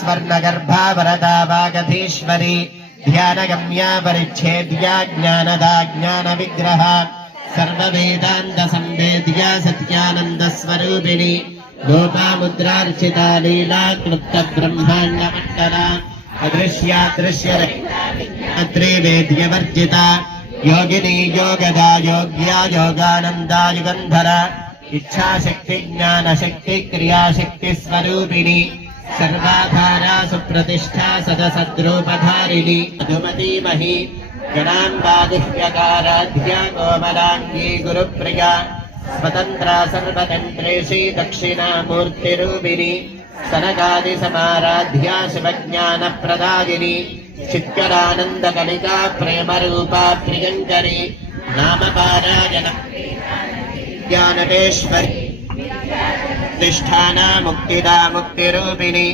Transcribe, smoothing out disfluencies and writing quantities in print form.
स्वर्णगर्भा वरदा वागधीश्वरी ध्यानगम्या परिच्छेद्या ज्ञानदा ज्ञानविग्रह सर्ववेदान्त संवेद्या सत्यानन्दस्वरूपिणी लोपामुद्रार्चिता लीला क्लुप्त ब्रह्माण्डमण्डला अदृश्यरहिता योगिनी योगदा योग्या योगानन्दा युगन्धरा इच्छाशक्ति ज्ञानशक्ति क्रियाशक्ति स्वरूपिणी सर्वाधारा सुप्रतिष्ठा सदसद्रूपधारिणी मधुमतीमही गणाम्बादिह्यकाराध्या कोमलाङ्गी गुरुप्रिया स्वतन्त्रा सर्वतन्त्रेशी दक्षिणामूर्तिरूपिणी सनकादिसमाराध्या शिवज्ञानप्रदायिनी चित्करानन्दकलिका प्रेमरूपा प्रियङ्करी नामपारायण ज्ञानकेश्वरी तिष्ठाना मुक्तिदा मुक्तिरूपिणी